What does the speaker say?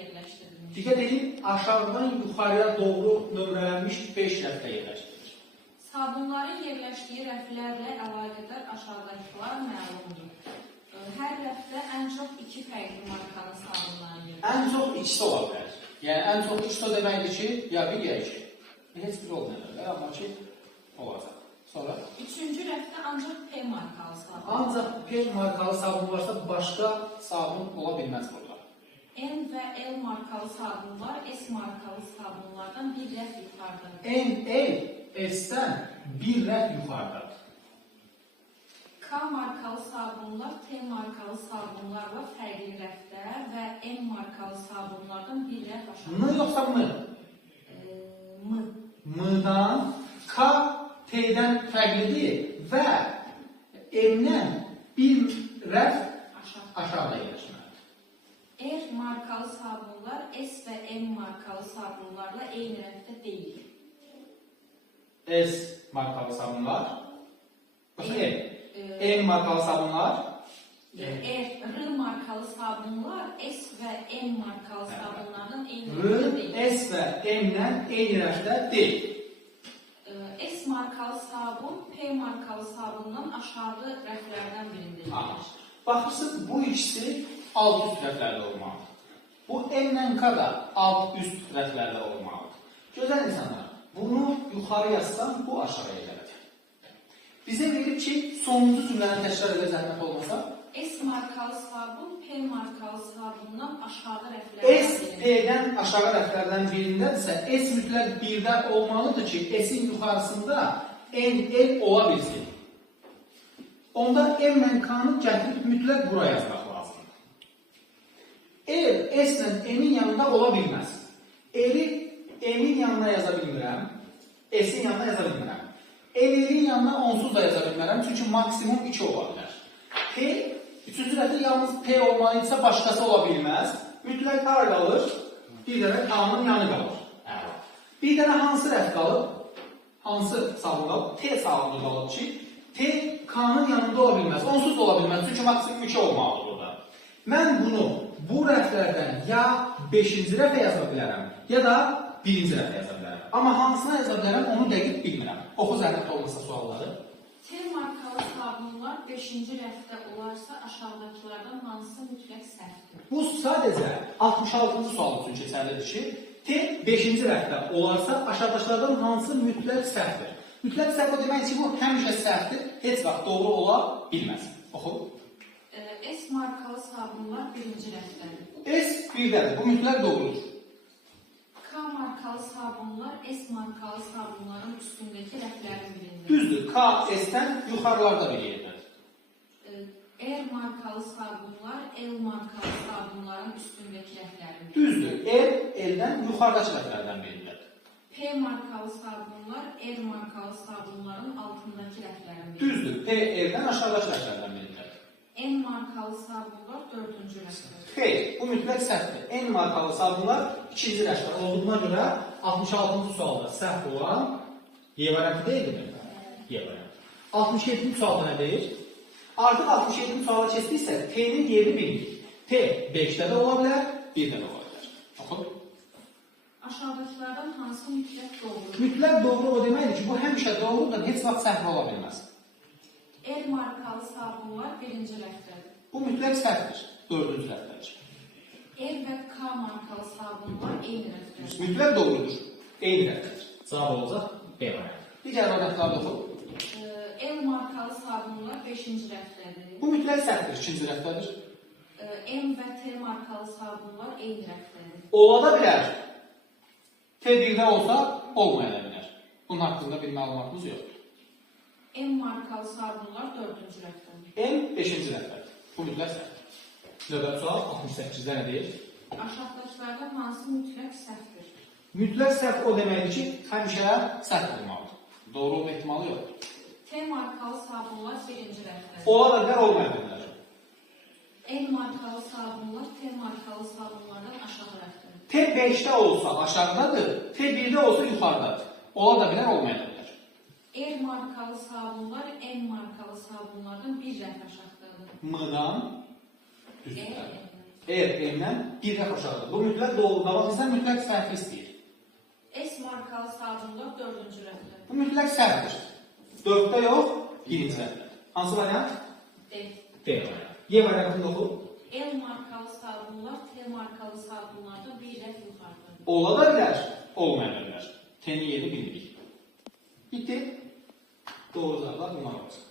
yerləşdirilmiş. Diqqət edin, aşağıdan yuxarıya doğru nömrələnmiş 5 rəfdə yerləşdirilir. Sabunların yerləşdiyi rəflərlə əlaqədar aşağıdakılar məlumdur. Hər rəfdə ən çox 2 fərqli markanın sabunları yerləşdirir. Ən çox ikisi ola bilər. Yəni, ən çox ikisi o deməkdir ki, ya 1 ya 2. Heç biri olmayacaq, amma ki, olacaq. Sonra? 3-cü rəfdə ancaq P markalı sabun. Ancaq P markalı sabun varsa, başqa sabun ola bilməz burada. N və L markalı sabunlar S markalı sabunlardan bir rəf yuxarıdadır. N, L, S-dən bir rəf yuxarıdadır. K markalı sabunlar T markalı sabunlarla fərqli rəfdə və M markalı sabunlardan bir rəf aşağıdır. M yoxsa M? M. M-dan K T-dən fərqlidir və M-dən bir rəf aşağıda yerləşməlidir. R markalı sabunlar S və M markalı sabunlarla eyni rəfdə deyil. S markalı sabunlar, M markalı sabunlar, R markalı sabunlar S və M markalı sabunlardan eyni rəfdə deyil. S və M-dən eyni rəfdə deyil. S markalı sabun P markalı sabundan aşağı rəflərdən birində yerləşir. Baxırsınız, bu ikisi alt-üst rəflərdə olmalıdır. Bu M-lə K da alt-üst rəflərdə olmalıdır. Gözəl insanlar, bunu yuxarı yazsam, bu aşağıya gələcək. Bizə verir ki, sonuncu cümləni təkrar edə zəhmət olmasa, S markalı sabun P markalı sabundan aşağı rəflərdən S, P-dən aşağı rəflərdən birindədirsə, S mütləq 1-də olmalıdır ki, S-in yuxarısında N, L ola bilsin. Onda M ilə K-nı gətirib mütləq bura yazmaq lazımdır. L, S ilə M-in yanında ola bilməz. L-i M-in yanına yaza bilmirəm, S-in yanına yaza bilmirəm. L-in yanına onsuz da yaza bilmirəm, çünki maksimum 2 ola bilər. P, üçüncü rəfdə yalnız P olmalıysa başqası ola bilməz. Mütləq hara qalır? Bir dənə K-nın yanı qalır. Bir dənə hansı rəf qalır? Hansı sabun qalır? T sabunu qalır ki, T K-nın yanında ola bilməz. Onsuz da ola bilməz, çünki maksimum 2 olmalıdır burada. Mən bunu bu rəflərdən ya 5-ci rəfə yaza bilərəm, ya da 1-ci rəfə yaza bilərəm. Amma hansına yaza bilərəm, onu dəqiq bilmirəm. Oxu zəhmət olmasa sualları. T markalı sabunlar 5-ci rəfdə olarsa aşağıdakılardan hansı mütləq səhvdir? Bu sadəcə 66-cı sual üçün keçərlidir ki, T 5-ci rəfdə olarsa aşağıdakılardan hansı mütləq səhvdir? Mütləq səhv o demək ki, bu həmişə səhvdir, heç vaxt doğru ola bilməz. Oxu. S markalı sabunlar 1-ci rəfdədir. S 1-dədir, bu mütləq doğrudur. K markalı sabunlar S markalı sabunların üstündəki rəflərin birində. Düzdür, K S-dən yuxarılarda bir yerdədir. R markalı sabunlar L markalı sabunların üstündəki rəflərin birində. Düzdür, L-dən yuxarıdakı rəflərdən birindədir. P markalı sabunlar R markalı sabunların altındakı rəflərin birində. Düzdür, P L-dən aşağıdakı rəflərdən birindədir. N markalı sabunlar 4-cü rəfdədir. Xeyr, bu mütləq səhvdir. N markalı sabunlar 2-ci rəfdə olduğuna görə 66-cı sualda səhv olan Y variantı deyilmi? Y variantı. 67-ci sualda nə deyir? Artıq 67-ci suala keçdiksə, T-nin yerini bilirik. T 5-də də ola bilər, 1-də də ola bilər. Oxu. Aşağıdakılardan hansı mütləq doğrudur? Mütləq doğru o deməkdir ki, bu həmişə doğrudur, heç vaxt səhv ola bilməz. R markalı sabunlar 1-ci rəfdədir. Bu mütləq səhvdir, 4-cü rəfdədir. R və K markalı sabunlar eyni rəfdədir. Mütləq doğrudur, eyni rəfdədir. Cavab olacaq B variantı. Digər variantlarda oxu. L markalı sabunlar 5-ci rəfdədir. Bu mütləq səhvdir, 2-ci rəfdədir. M və T markalı sabunlar eyni rəfdədir. Ola da bilər. T 1-də olsa, olmaya da bilər. Bunun haqqında bir məlumatımız yoxdur. M markalı sabunlar 4-cü rəfdədir. M 5-ci rəfdədir. Bu mütləq səhvdir. Növbəti sual 68-də nə deyir? Aşağıdakılardan hansı mütləq səhvdir? Mütləq səhv o deməkdir ki, həmişə səhv olmalıdır. Doğru olma ehtimalı yoxdur. T markalı sabunlar 1-ci rəfdədir. Ola da bilər, olmaya da bilər. N markalı sabunlar T markalı sabunlardan aşağı rəfdədir. T 5-də olsa aşağıdadır, T 1-də olsa yuxarıdadır. Ola da bilər, olmaya da bilər. R markalı sabunlar N markalı sabunlardan bir rəf aşağıdadır. M-dan düzdür. Eğer M-dən bir rəf aşağıdır. Bu mütləq doğru. Qabaq insan mütləq səhv istəyir. S markalı sabunlar 4-cü rəfdə. Bu mütləq səhvdir. 4-də yox, 1-ci rəfdə. Hansı variant? D. D variant. Y variantını oxu. L markalı sabunlar T markalı sabunlarda bir rəf yuxarıdır. Ola da bilər, olmaya da bilər. T-ni yeri bilirik. Bitti. Doğru cavablar bunlar olacaq.